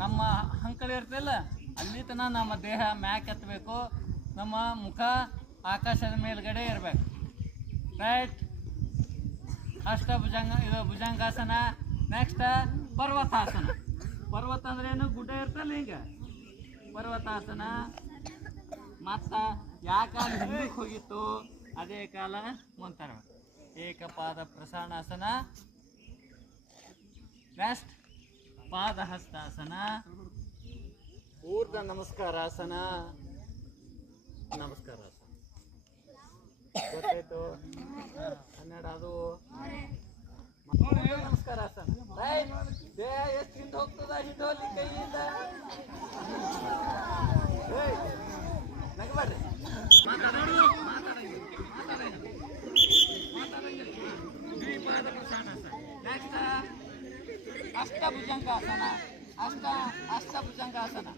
ನಮ್ಮ ಹಂಕಳಿ ಇರ್ತಲ್ಲ ಅಲ್ಲಿ ತನಕ ನಮ್ಮ ದೇಹ ಮ್ಯಾಕ್ ಎತ್ತಬೇಕು, ನಮ್ಮ ಮುಖ ಆಕಾಶದ ಮೇಲ್ಗಡೆ ಇರಬೇಕು. ರೈಟ್. ಇದು ಭುಜಂಗಾಸನ. ನೆಕ್ಸ್ಟ್ ಪರ್ವತಾಸನ. ಪರ್ವತ ಅಂದ್ರೆ ಏನು? ಗುಡ್ಡ ಇರ್ತಲ್ಲ ಈಗ, ಪರ್ವತಾಸನ. ಮತ್ತು ಯಾವ ಕಾಲ ಹಿಂದಕ್ಕೆ ಹೋಗಿತ್ತು ಅದೇ ಕಾಲ ಮುಂತರಬೇಕು. ಏಕಪಾದ ಪ್ರಸರಣಾಸನ. ನೆಕ್ಸ್ಟ್ ಪಾದಹಸ್ತಾಸನ, ಊರ್ಧ್ವ ನಮಸ್ಕಾರಾಸನ. ನಮಸ್ಕಾರಾಸನ ಗೊತ್ತಾಯ್ತು? ಕನ್ನಡ ಅದು ನಮಸ್ಕಾರಾಸನ. ರೈಟ್. ದೇಹ ಎಷ್ಟು ಹಿಂದೆ ಹೋಗ್ತದ ಹಿಂದೋಲಿ ಕೈಯಿಂದ. ನಗಬೇಡ್ರಿ, ದ್ವಿಪಾದ ಪ್ರಸರಣಾಸನ. ನೆಕ್ಸ್ಟ್ ಅಷ್ಟಭುಜಂಗಾಸನ. ಅಷ್ಟಭುಜಂಗಾಸನ.